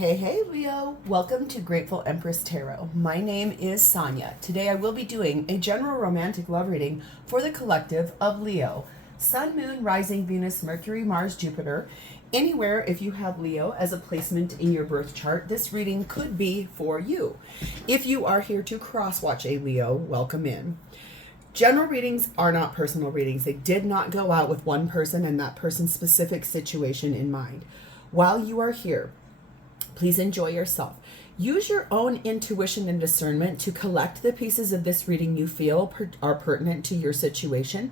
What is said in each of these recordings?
Hey Leo, welcome to Grateful Empress Tarot. My name is Sonia. Today I will be doing a general romantic love reading for the collective of Leo. Sun, Moon, Rising, Venus, Mercury, Mars, Jupiter. Anywhere if you have Leo as a placement in your birth chart, this reading could be for you. If you are here to cross-watch a Leo, welcome in. General readings are not personal readings. They did not go out with one person and that person's specific situation in mind. While you are here, please enjoy yourself. Use your own intuition and discernment to collect the pieces of this reading you feel are pertinent to your situation,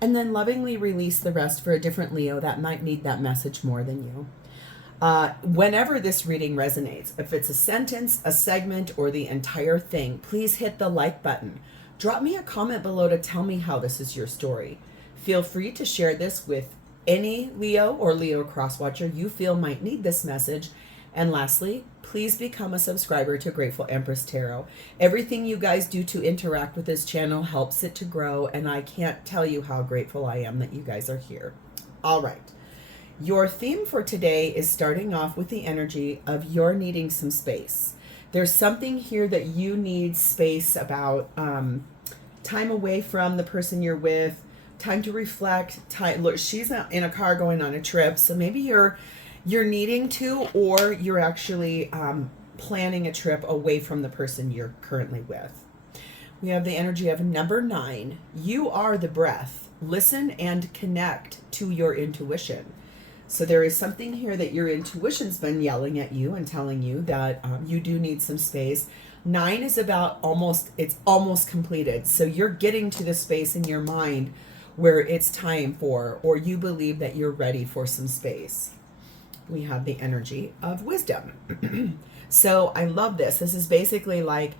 and then lovingly release the rest for a different Leo that might need that message more than you. Whenever this reading resonates, if it's a sentence, a segment, or the entire thing, please hit the like button. Drop me a comment below to tell me how this is your story. Feel free to share this with any Leo or Leo crosswatcher you feel might need this message. And lastly, please become a subscriber to Grateful Empress Tarot. Everything you guys do to interact with this channel helps it to grow, and I can't tell you how grateful I am that you guys are here. All right. Your theme for today is starting off with the energy of you're needing some space. There's something here that you need space about, time away from the person you're with, time to reflect, time. Look, she's in a car going on a trip, so maybe you're needing to, or you're actually planning a trip away from the person you're currently with. We have the energy of number 9. You are the breath. Listen and connect to your intuition. So there is something here that your intuition's been yelling at you and telling you that you do need some space. 9 is about it's almost completed. So you're getting to the space in your mind where it's time for, or you believe that you're ready for some space. We have the energy of wisdom. So I love this. This is basically like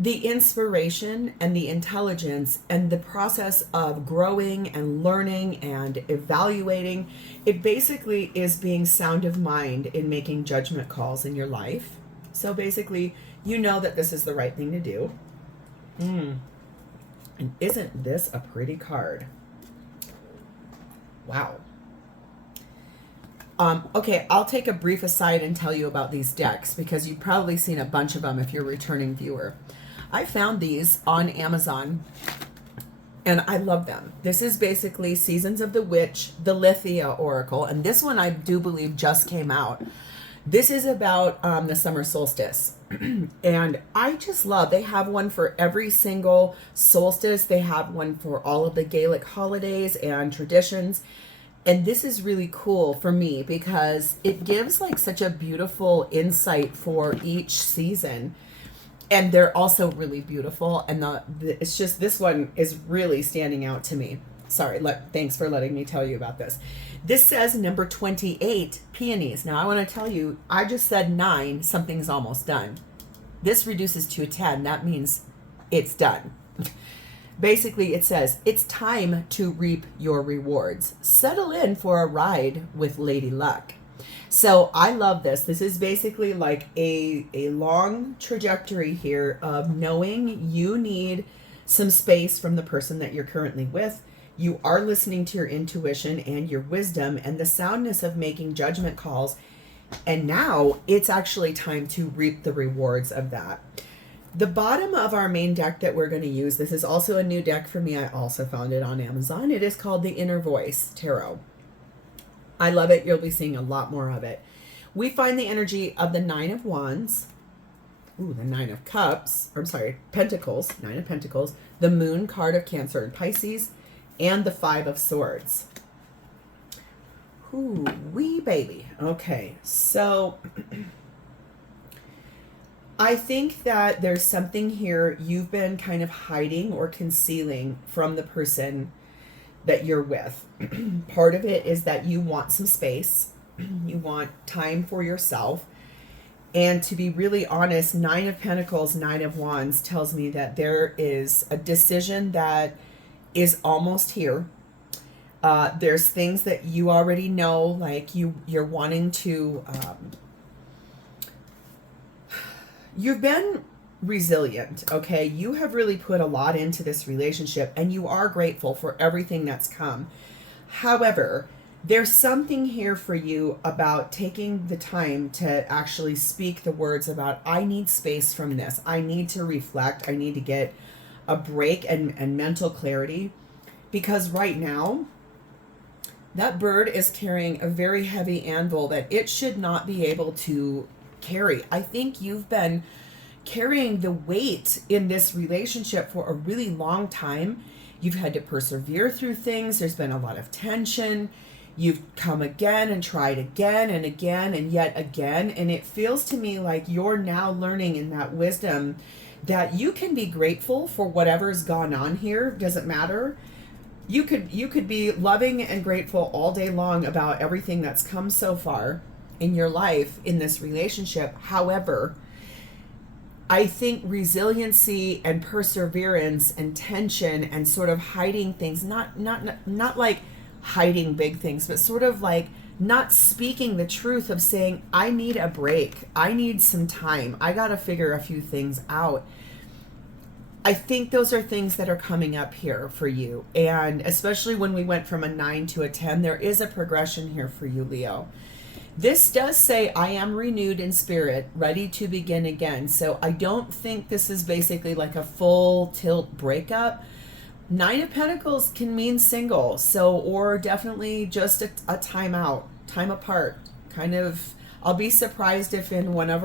the inspiration and the intelligence and the process of growing and learning and evaluating. It basically is being sound of mind in making judgment calls in your life. So basically, you know that this is the right thing to do. And isn't this a pretty card? Wow. Okay, I'll take a brief aside and tell you about these decks because you've probably seen a bunch of them if you're a returning viewer. I found these on Amazon and I love them. This is basically Seasons of the Witch, the Lithia Oracle, and this one I do believe just came out. This is about the summer solstice. And I just love, they have one for every single solstice. They have one for all of the Gaelic holidays and traditions. And this is really cool for me because it gives like such a beautiful insight for each season. And they're also really beautiful. And it's just, this one is really standing out to me. Sorry, thanks for letting me tell you about this. This says number 28, peonies. Now I want to tell you, I just said 9, something's almost done. This reduces to a 10. That means it's done. Basically, it says, it's time to reap your rewards. Settle in for a ride with Lady Luck. So I love this. This is basically like a long trajectory here of knowing you need some space from the person that you're currently with. You are listening to your intuition and your wisdom and the soundness of making judgment calls. And now it's actually time to reap the rewards of that. The bottom of our main deck that we're going to use, this is also a new deck for me. I also found it on Amazon. It is called the Inner Voice Tarot. I love it. You'll be seeing a lot more of it. We find the energy of the 9 of Wands. Ooh, the 9 of Cups. Or I'm sorry, Pentacles. 9 of Pentacles. The Moon card of Cancer and Pisces. And the 5 of Swords. Ooh, wee baby. Okay, so I think that there's something here you've been kind of hiding or concealing from the person that you're with. Part of it is that you want some space. You want time for yourself. And to be really honest, 9 of Pentacles, 9 of Wands tells me that there is a decision that is almost here. There's things that you already know, like you're wanting to, you've been resilient, okay? You have really put a lot into this relationship and you are grateful for everything that's come. However, There's something here for you about taking the time to actually speak the words about, I need space from this. I need to reflect. I need to get a break and mental clarity. Because right now, that bird is carrying a very heavy anvil that it should not be able to carry. I think you've been carrying the weight in this relationship for a really long time. You've had to persevere through things. There's been a lot of tension. You've come again and tried again and again and yet again. And it feels to me like you're now learning in that wisdom that you can be grateful for whatever's gone on here. Doesn't matter. You could be loving and grateful all day long about everything that's come so far in your life in this relationship. However, I think resiliency and perseverance and tension and sort of hiding things, not like hiding big things, but sort of like not speaking the truth of saying, I need a break. I need some time. I got to figure a few things out. I think those are things that are coming up here for you. And especially when we went from a 9 to a 10, there is a progression here for you, Leo. This does say, I am renewed in spirit, ready to begin again. So I don't think this is basically like a full tilt breakup. 9 of Pentacles can mean single. So, or definitely just a time out, time apart, kind of. I'll be surprised if in one of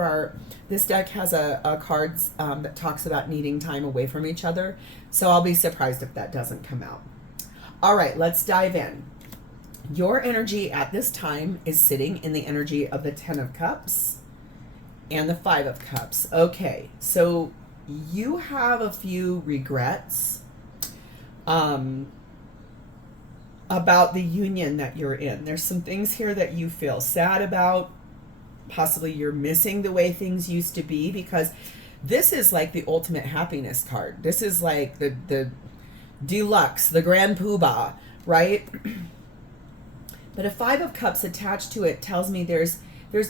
this deck has a card that talks about needing time away from each other. So I'll be surprised if that doesn't come out. All right, let's dive in. Your energy at this time is sitting in the energy of the 10 of Cups and the 5 of Cups. Okay, so you have a few regrets about the union that you're in. There's some things here that you feel sad about. Possibly you're missing the way things used to be, because this is like the ultimate happiness card. This is like the deluxe, the grand poobah, right? But a 5 of Cups attached to it tells me there's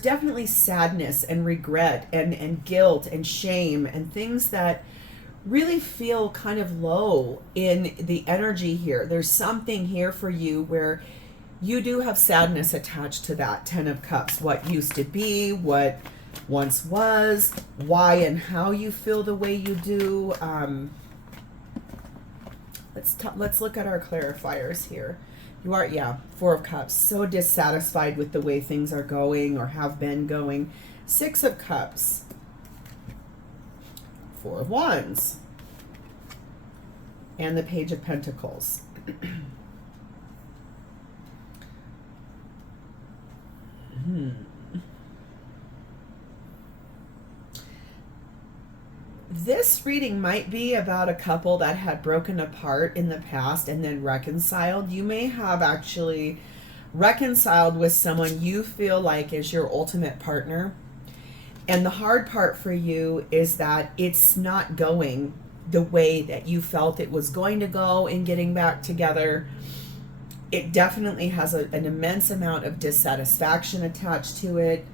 definitely sadness and regret and guilt and shame and things that really feel kind of low in the energy here. There's something here for you where you do have sadness attached to that 10 of Cups. What used to be, what once was, why and how you feel the way you do. Let's look at our clarifiers here. You are, yeah, 4 of Cups. So dissatisfied with the way things are going or have been going. 6 of Cups. 4 of Wands. And the Page of Pentacles. This reading might be about a couple that had broken apart in the past and then reconciled. You may have actually reconciled with someone you feel like is your ultimate partner. And the hard part for you is that it's not going the way that you felt it was going to go in getting back together. It definitely has an immense amount of dissatisfaction attached to it.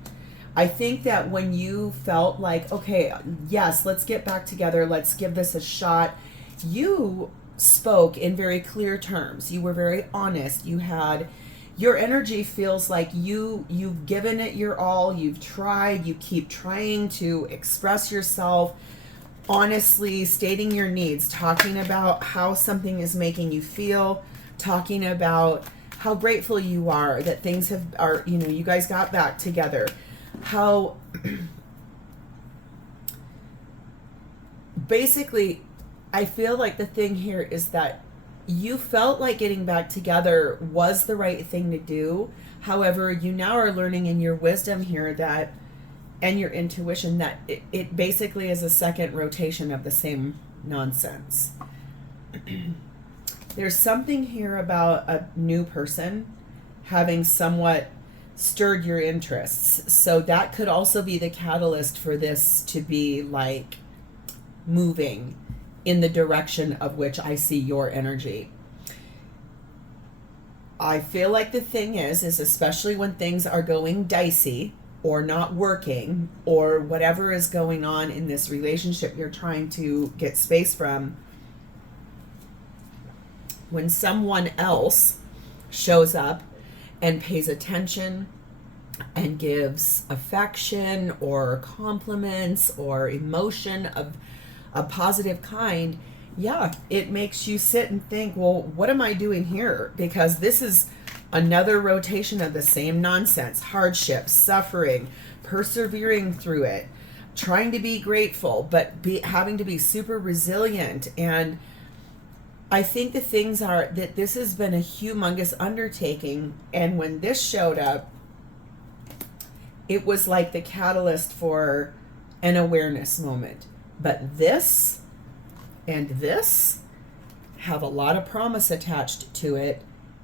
I think that when you felt like, okay, yes, let's get back together, let's give this a shot, you spoke in very clear terms. You were very honest. You had, your energy feels like you've given it your all, you've tried, you keep trying to express yourself honestly, stating your needs, talking about how something is making you feel, talking about how grateful you are that things are, you guys got back together. How basically, I feel like the thing here is that you felt like getting back together was the right thing to do. However, you now are learning in your wisdom here that, and your intuition, that it basically is a second rotation of the same nonsense. There's something here about a new person having somewhat stirred your interests. So that could also be the catalyst for this to be like moving in the direction of which I see your energy. I feel like the thing is especially when things are going dicey or not working or whatever is going on in this relationship you're trying to get space from, when someone else shows up and pays attention and gives affection or compliments or emotion of a positive kind, yeah, it makes you sit and think, well, what am I doing here? Because this is another rotation of the same nonsense, hardship, suffering, persevering through it, trying to be grateful, but having to be super resilient. And I think the things are that this has been a humongous undertaking. And when this showed up, it was like the catalyst for an awareness moment. But this and this have a lot of promise attached to it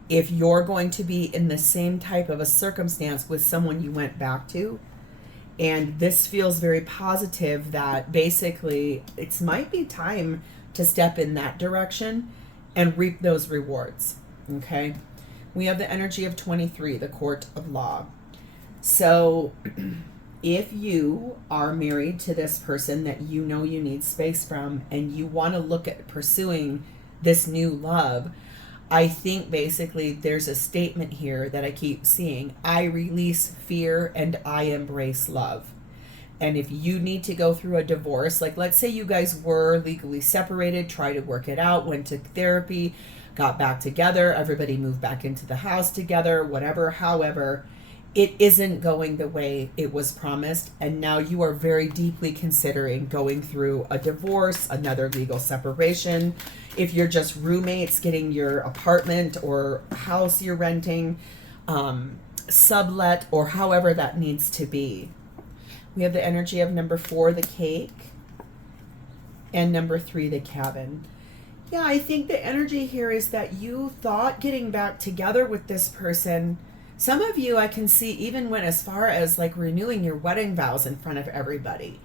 if you're going to be in the same type of a circumstance with someone you went back to. And this feels very positive that basically it might be time to step in that direction and reap those rewards. Okay. We have the energy of 23, the court of law. So if you are married to this person that you know you need space from and you want to look at pursuing this new love, I think basically there's a statement here that I keep seeing. I release fear and I embrace love. And if you need to go through a divorce, like let's say you guys were legally separated, try to work it out, went to therapy, got back together, everybody moved back into the house together, whatever, however, it isn't going the way it was promised. And now you are very deeply considering going through a divorce, another legal separation. If you're just roommates, getting your apartment or house you're renting, sublet, or however that needs to be. We have the energy of number 4, the cake, and number 3, the cabin. Yeah, I think the energy here is that you thought getting back together with this person. Some of you I can see even went as far as like renewing your wedding vows in front of everybody.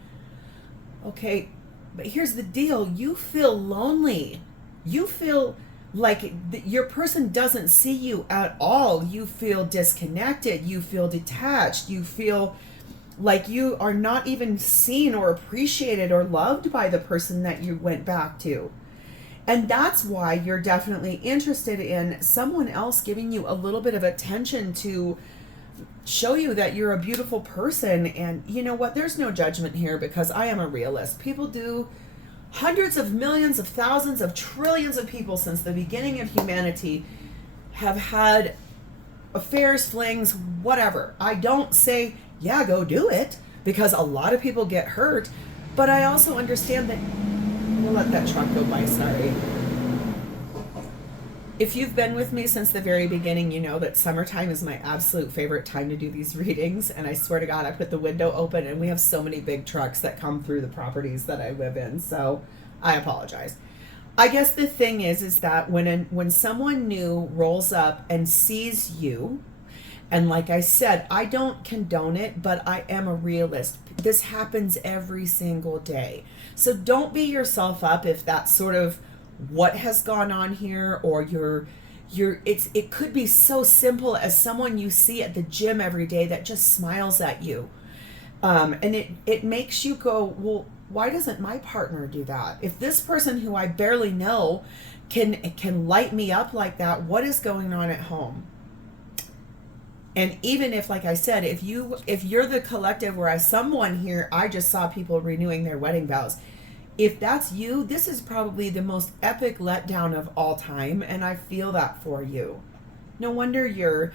Okay, but here's the deal. You feel lonely. You feel like your person doesn't see you at all. You feel disconnected. You feel detached. You feel like you are not even seen or appreciated or loved by the person that you went back to. And that's why you're definitely interested in someone else giving you a little bit of attention to show you that you're a beautiful person. And you know what? There's no judgment here because I am a realist. People do, hundreds of millions of thousands of trillions of people since the beginning of humanity have had affairs, flings, whatever. I don't say, yeah, go do it, because a lot of people get hurt. But I also understand that, we'll let that truck go by, sorry. If you've been with me since the very beginning, you know that summertime is my absolute favorite time to do these readings. And I swear to God, I put the window open and we have so many big trucks that come through the properties that I live in. So I apologize. I guess the thing is that when someone new rolls up and sees you, and like I said, I don't condone it, but I am a realist. This happens every single day. So don't beat yourself up if that's sort of what has gone on here, or it could be so simple as someone you see at the gym every day that just smiles at you. And it makes you go, well, why doesn't my partner do that? If this person who I barely know can light me up like that, what is going on at home? And even if, like I said, if you're the collective where someone here, I just saw people renewing their wedding vows. If that's you, this is probably the most epic letdown of all time. And I feel that for you. No wonder you're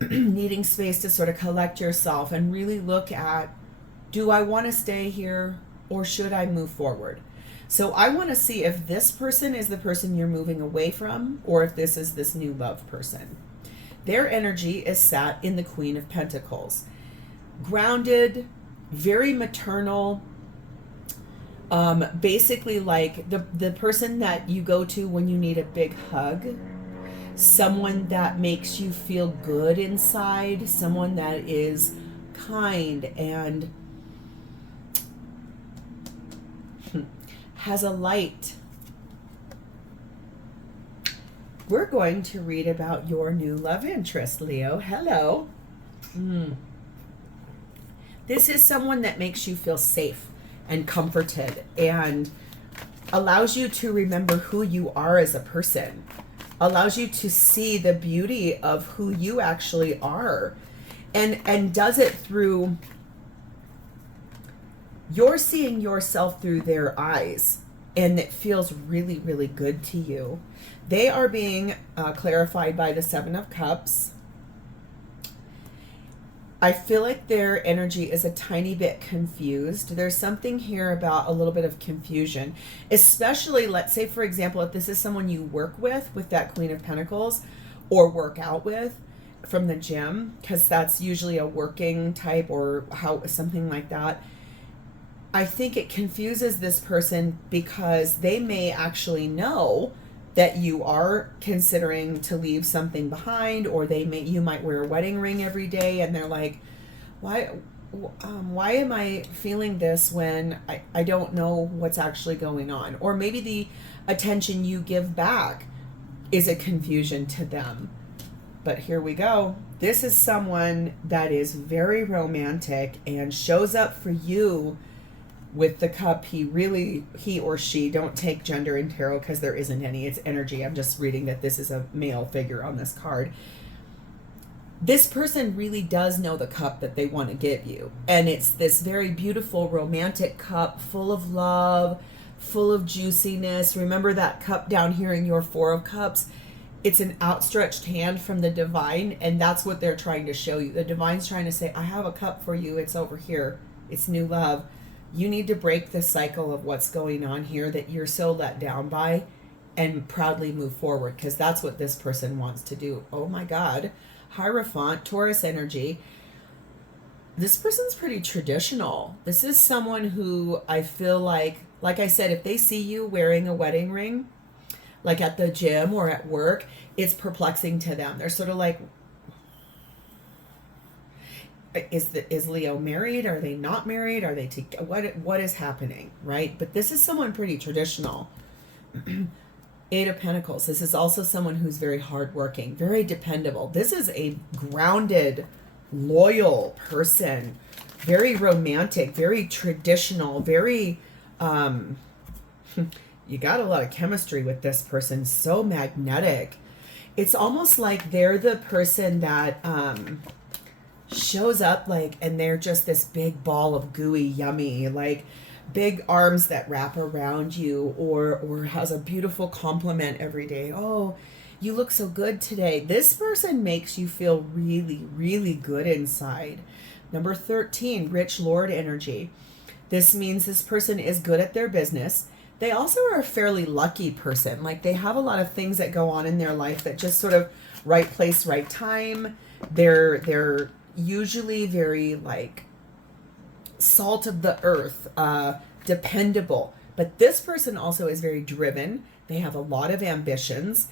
needing space to sort of collect yourself and really look at, do I want to stay here or should I move forward? So I want to see if this person is the person you're moving away from, or if this is this new love person. Their energy is sat in the Queen of Pentacles. Grounded, very maternal, basically like the person that you go to when you need a big hug, someone that makes you feel good inside, someone that is kind and has a light. We're going to read about your new love interest, Leo. Hello. This is someone that makes you feel safe and comforted and allows you to remember who you are as a person. allows you to see the beauty of who you actually are, and does it through you're seeing yourself through their eyes, and it feels really, really good to you. They are being clarified by the Seven of Cups. I feel like their energy is a tiny bit confused. There's something here about a little bit of confusion, especially, let's say, for example, if this is someone you work with that Queen of Pentacles, or work out with from the gym, because that's usually a working type or something like that. I think it confuses this person because they may actually know that you are considering to leave something behind, or you might wear a wedding ring every day, and they're like, why am I feeling this when I don't know what's actually going on? Or maybe the attention you give back is a confusion to them. But here we go. This is someone that is very romantic and shows up for you with the cup. He or she, don't take gender in tarot because there isn't any, it's energy. I'm just reading that this is a male figure on this card. This person really does know the cup that they want to give you. And it's this very beautiful romantic cup, full of love, full of juiciness. Remember that cup down here in your Four of Cups? It's an outstretched hand from the divine, and that's what they're trying to show you. The divine's trying to say, I have a cup for you. It's over here. It's new love. You need to break the cycle of what's going on here that you're so let down by, and proudly move forward, because that's what this person wants to do. Oh my God. Hierophant, Taurus energy. This person's pretty traditional. This is someone who I feel like I said, if they see you wearing a wedding ring, like at the gym or at work, it's perplexing to them. They're sort of like, is Leo married? Are they not married? Are they what is happening, right? But this is someone pretty traditional. Eight of Pentacles. This is also someone who's very hardworking, very dependable. This is a grounded, loyal person, very romantic, very traditional, very you got a lot of chemistry with this person, so magnetic. It's almost like they're the person that shows up and they're just this big ball of gooey yummy, like big arms that wrap around you, or has a beautiful compliment every day. Oh, you look so good today. This person makes you feel really, really good inside. Number 13, rich lord energy. This means this person is good at their business. They also are a fairly lucky person. Like, they have a lot of things that go on in their life that just sort of right place, right time. They're usually very salt of the earth, dependable. But this person also is very driven. They have a lot of ambitions.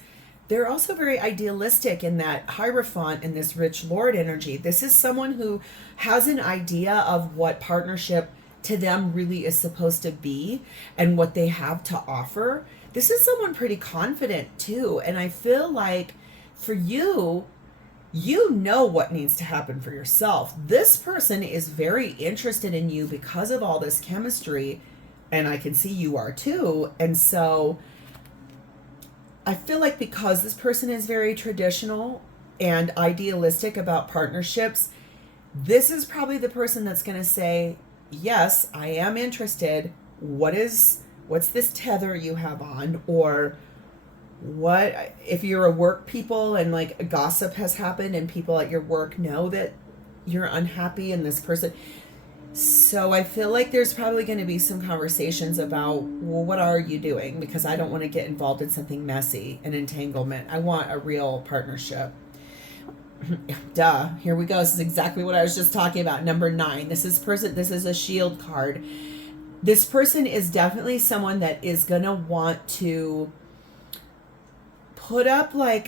They're also very idealistic in that Hierophant and this rich lord energy. This is someone who has an idea of what partnership to them really is supposed to be and what they have to offer. This is someone pretty confident too. And I feel like for you, you know what needs to happen for yourself. This person is very interested in you because of all this chemistry, and I can see you are too. And so I feel like because this person is very traditional and idealistic about partnerships, this is probably the person that's going to say, yes, I am interested. What's this tether you have on? Or what if you're a work people and a gossip has happened and people at your work know that you're unhappy and this person. So I feel like there's probably going to be some conversations about, well, what are you doing? Because I don't want to get involved in something messy, an entanglement. I want a real partnership. Duh. Here we go. This is exactly what I was just talking about. Number 9. This is a shield card. This person is definitely someone that is going to want to put up not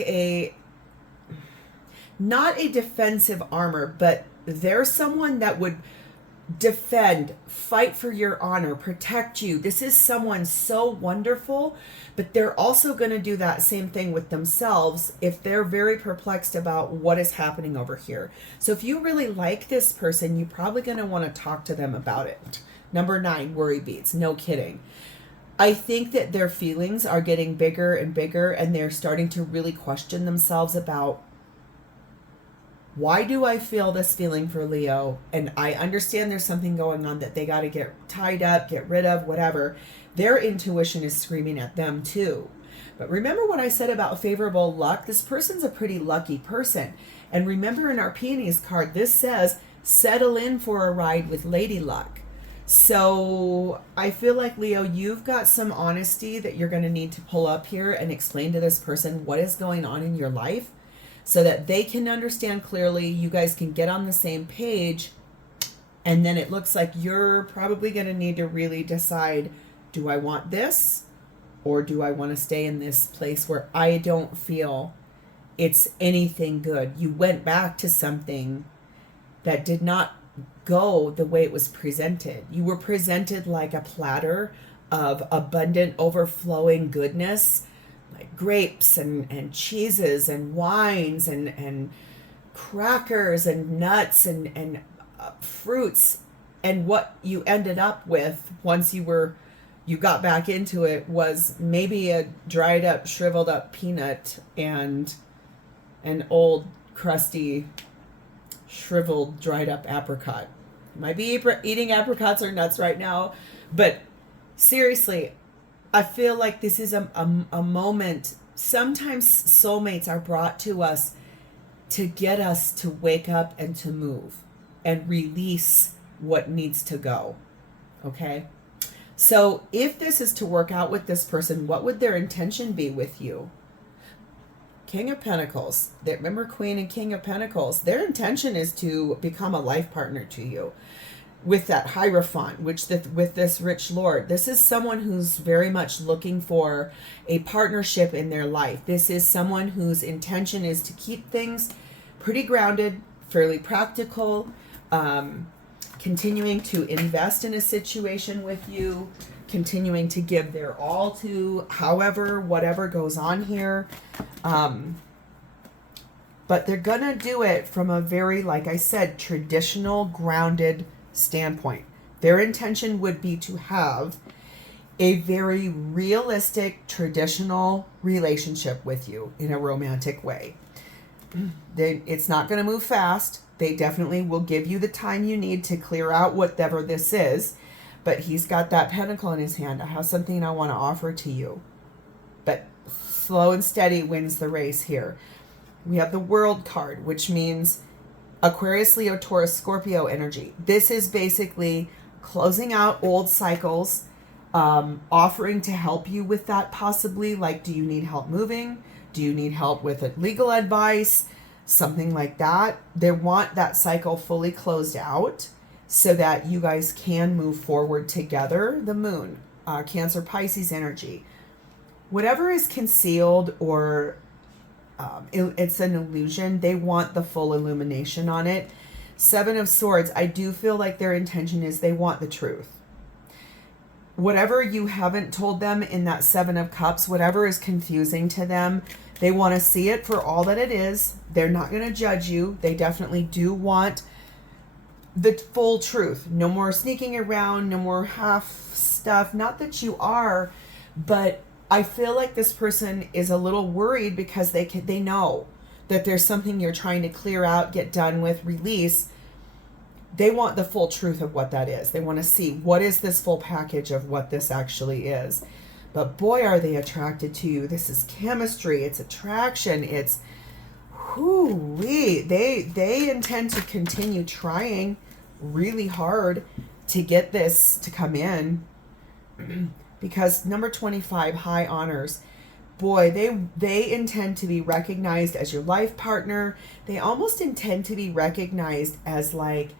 a defensive armor, but they're someone that would defend, fight for your honor, protect you. This is someone so wonderful, but they're also going to do that same thing with themselves if they're very perplexed about what is happening over here. So if you really like this person, you're probably going to want to talk to them about it. Number 9, worry beads. No kidding. I think that their feelings are getting bigger and bigger, and they're starting to really question themselves about, why do I feel this feeling for Leo? And I understand there's something going on that they got to get tied up, get rid of, whatever. Their intuition is screaming at them too. But remember what I said about favorable luck? This person's a pretty lucky person. And remember, in our peonies card, this says, settle in for a ride with Lady Luck. So I feel like, Leo, you've got some honesty that you're going to need to pull up here and explain to this person what is going on in your life, so that they can understand clearly, you guys can get on the same page, and then it looks like you're probably going to need to really decide, do I want this, or do I want to stay in this place where I don't feel it's anything good? You went back to something that did not go the way it was presented. You were presented like a platter of abundant, overflowing goodness, like grapes and cheeses and wines and crackers and nuts and fruits. And what you ended up with once you got back into it was maybe a dried up, shriveled up peanut and an old, crusty, shriveled, dried up apricot. You might be eating apricots or nuts right now, but seriously, I feel like this is a moment. Sometimes soulmates are brought to us to get us to wake up and to move and release what needs to go. Okay? So if this is to work out with this person, what would their intention be with you? King of Pentacles. Remember Queen and King of Pentacles. Their intention is to become a life partner to you. With that Hierophant, with this rich lord, this is someone who's very much looking for a partnership in their life. This is someone whose intention is to keep things pretty grounded, fairly practical, continuing to invest in a situation with you, continuing to give their all to whatever goes on here. But they're gonna do it from a very, like I said, traditional, grounded standpoint. Their intention would be to have a very realistic, traditional relationship with you in a romantic way. It's not going to move fast. They definitely will give you the time you need to clear out whatever this is. But he's got that pentacle in his hand. I have something I want to offer to you. But slow and steady wins the race here. We have the World card, which means Aquarius, Leo, Taurus, Scorpio energy. This is basically closing out old cycles, offering to help you with that possibly. Like, do you need help moving? Do you need help with legal advice? Something like that. They want that cycle fully closed out so that you guys can move forward together. The moon, Cancer, Pisces energy. Whatever is concealed or it's an illusion, they want the full illumination on it. Seven of Swords, I do feel like their intention is they want the truth. Whatever you haven't told them in that Seven of Cups, whatever is confusing to them, they want to see it for all that it is. They're not going to judge you. They definitely do want the full truth. No more sneaking around, no more half stuff. Not that you are, but I feel like this person is a little worried because they know that there's something you're trying to clear out, get done with, release. They want the full truth of what that is. They want to see, what is this full package of what this actually is. But boy, are they attracted to you. This is chemistry. It's attraction. It's they intend to continue trying really hard to get this to come in. Because number 25, high honors, boy, they intend to be recognized as your life partner. They almost intend to be recognized as like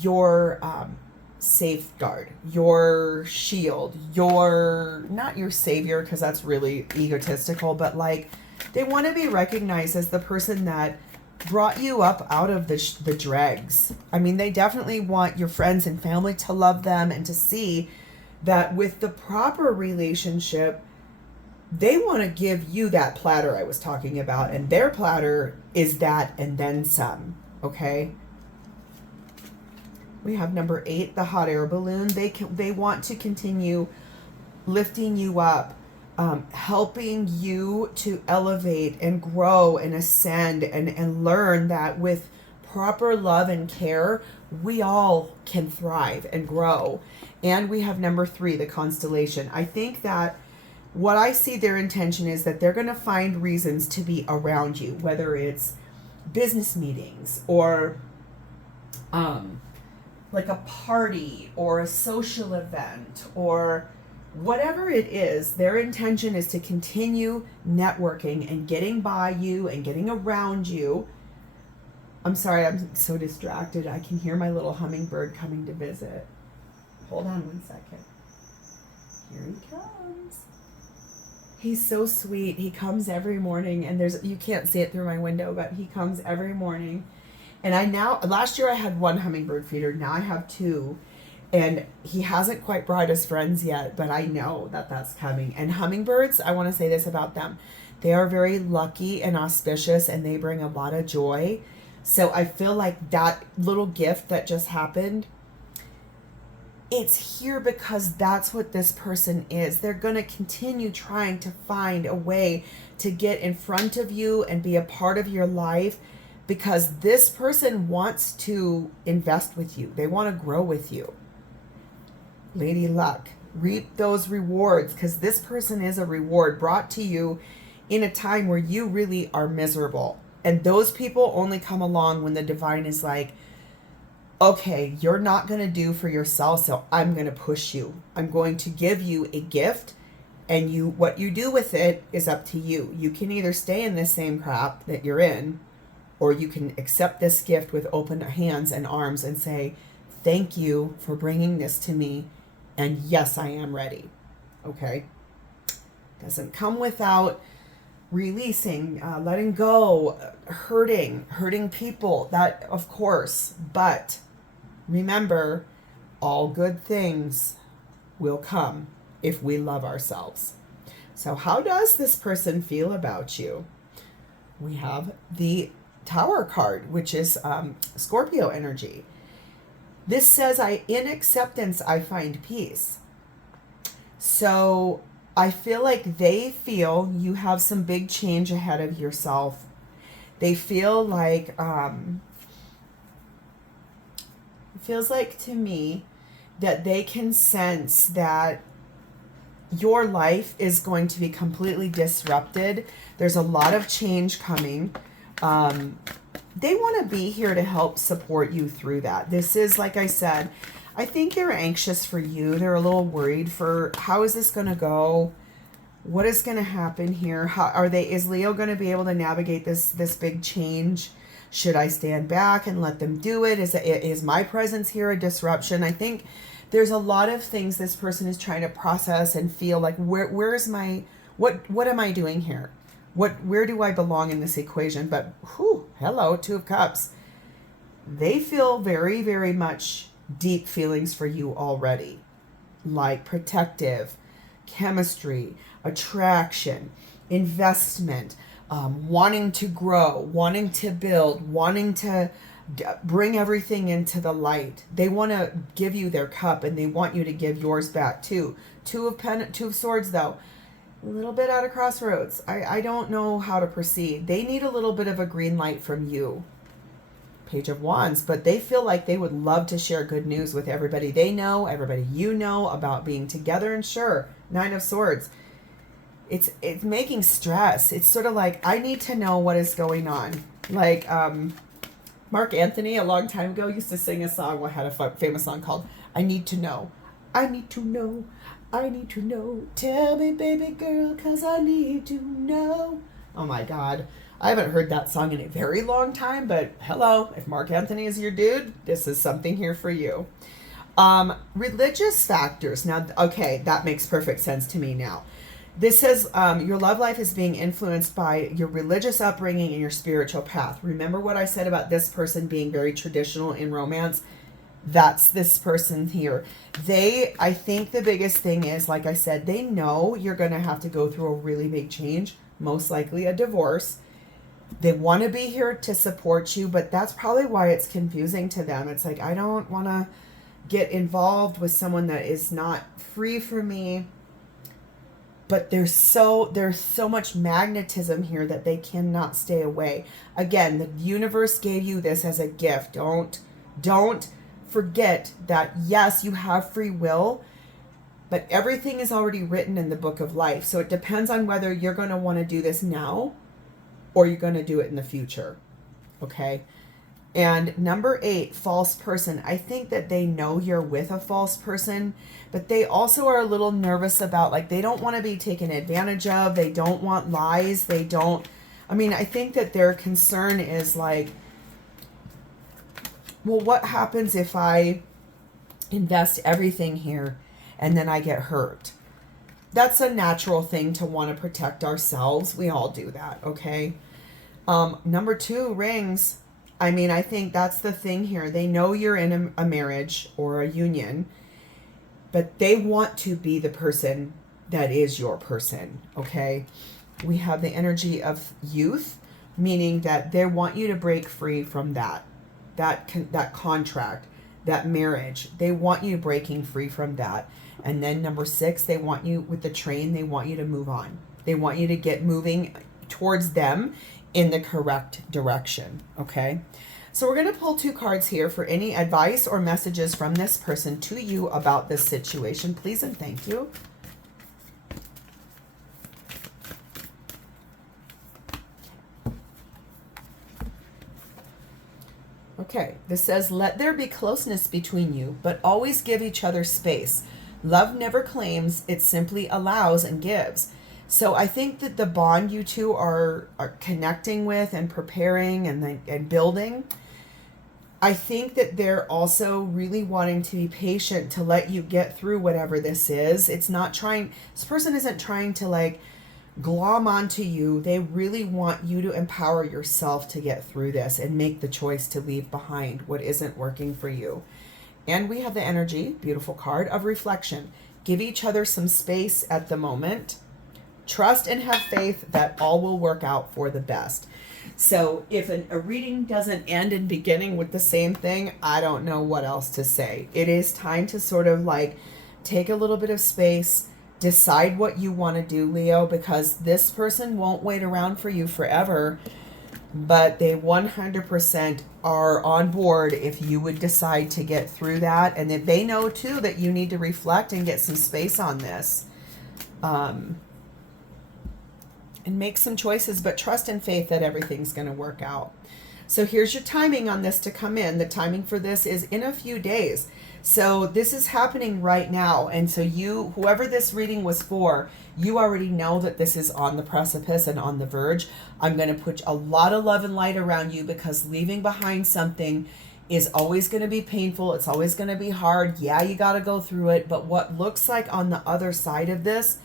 your safeguard, your shield, not your savior, because that's really egotistical, but like they want to be recognized as the person that brought you up out of the dregs. I mean, they definitely want your friends and family to love them and to see that with the proper relationship, they want to give you that platter I was talking about, and their platter is that and then some. Okay, we have number 8, the hot air balloon. They want to continue lifting you up, helping you to elevate and grow and ascend and learn that with proper love and care, we all can thrive and grow. And we have number 3, the constellation. I think that what I see their intention is that they're going to find reasons to be around you, whether it's business meetings or like a party or a social event or whatever it is. Their intention is to continue networking and getting by you and getting around you. I'm sorry, I'm so distracted. I can hear my little hummingbird coming to visit. Hold on one second. Here he comes. He's so sweet. He comes every morning, and you can't see it through my window, but he comes every morning. And last year I had 1 hummingbird feeder. Now I have 2. And he hasn't quite brought his friends yet, but I know that that's coming. And hummingbirds, I want to say this about them. They are very lucky and auspicious, and they bring a lot of joy. So I feel like that little gift that just happened, it's here because that's what this person is. They're going to continue trying to find a way to get in front of you and be a part of your life, because this person wants to invest with you. They want to grow with you. Lady Luck, reap those rewards, because this person is a reward brought to you in a time where you really are miserable. And those people only come along when the divine is like, okay, you're not going to do for yourself, so I'm going to push you. I'm going to give you a gift, and what you do with it is up to you. You can either stay in this same crap that you're in, or you can accept this gift with open hands and arms and say, thank you for bringing this to me, and yes, I am ready. Okay? Doesn't come without releasing, letting go, hurting people, that of course, but remember, all good things will come if we love ourselves. So how does this person feel about you? We have the Tower card, which is Scorpio energy. This says, in acceptance, I find peace. So I feel like they feel you have some big change ahead of yourself. They feel like, it feels like to me that they can sense that your life is going to be completely disrupted. There's a lot of change coming. They want to be here to help support you through that. This is, like I said, I think they're anxious for you. They're a little worried for how is this going to go? What is going to happen here? Is Leo going to be able to navigate this big change? Should I stand back and let them do it? Is my presence here a disruption? I think there's a lot of things this person is trying to process and feel like, where's my, what am I doing here? Where do I belong in this equation? But hello, 2 of Cups. They feel very, very much deep feelings for you already, like protective, chemistry, attraction, investment, wanting to grow, wanting to build, wanting to bring everything into the light. They want to give you their cup, and they want you to give yours back too. 2 of Swords, though, a little bit at a crossroads. I don't know how to proceed. They need a little bit of a green light from you. Page of Wands, but they feel like they would love to share good news with everybody they know, everybody you know, about being together. And sure, 9 of Swords. It's making stress. It's sort of like, I need to know what is going on. Like, Mark Anthony, a long time ago, used to sing a song, had a famous song called, I Need to Know. I need to know. I need to know. Tell me, baby girl, 'cause I need to know. Oh my God. I haven't heard that song in a very long time, but hello, if Mark Anthony is your dude, this is something here for you. Religious factors. Now, okay, that makes perfect sense to me now. This says your love life is being influenced by your religious upbringing and your spiritual path. Remember what I said about this person being very traditional in romance? That's this person here. I think the biggest thing is, like I said, they know you're going to have to go through a really big change, most likely a divorce. They want to be here to support you, but that's probably why it's confusing to them. It's like, I don't want to get involved with someone that is not free for me. but there's so much magnetism here that they cannot stay away. Again, the universe gave you this as a gift. Don't forget that, yes, you have free will, but everything is already written in the book of life. So it depends on whether you're going to want to do this now or you're going to do it in the future. Okay? And number 8, false person. I think that they know you're with a false person, but they also are a little nervous about, like, they don't want to be taken advantage of. They don't want lies. I think that their concern is like, well, what happens if I invest everything here and then I get hurt? That's a natural thing to want to protect ourselves. We all do that, okay? Number 2, rings. I think that's the thing here. They know you're in a marriage or a union, but they want to be the person that is your person, okay? We have the energy of youth, meaning that they want you to break free from that contract, that marriage. They want you breaking free from that. And then number 6, they want you with the train. They want you to move on. They want you to get moving towards them in the correct direction. Okay. So we're going to pull 2 cards here for any advice or messages from this person to you about this situation. Please and thank you. Okay, this says, let there be closeness between you, but always give each other space. Love never claims, it simply allows and gives. So I think that the bond you two are connecting with and preparing and building, I think that they're also really wanting to be patient to let you get through whatever this is. This person isn't trying to like glom onto you. They really want you to empower yourself to get through this and make the choice to leave behind what isn't working for you. And we have the energy, beautiful card, of reflection. Give each other some space at the moment. Trust and have faith that all will work out for the best. So if a reading doesn't end in beginning with the same thing, I don't know what else to say. It is time to sort of like take a little bit of space, decide what you want to do, Leo, because this person won't wait around for you forever, but they 100% are on board if you would decide to get through that. And if they know too that you need to reflect and get some space on this, and make some choices, but trust and faith that everything's going to work out. So here's your timing on this to come in. The timing for this is in a few days. So this is happening right now. And so whoever this reading was for, you already know that this is on the precipice and on the verge. I'm going to put a lot of love and light around you, because leaving behind something is always going to be painful. It's always going to be hard. Yeah, you got to go through it. But what looks like on the other side of this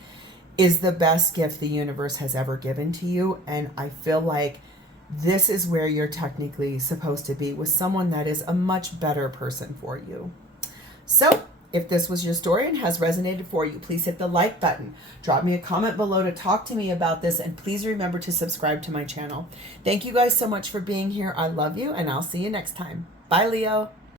is the best gift the universe has ever given to you. And I feel like this is where you're technically supposed to be, with someone that is a much better person for you. So if this was your story and has resonated for you, please hit the like button. Drop me a comment below to talk to me about this. And please remember to subscribe to my channel. Thank you guys so much for being here. I love you, and I'll see you next time. Bye, Leo.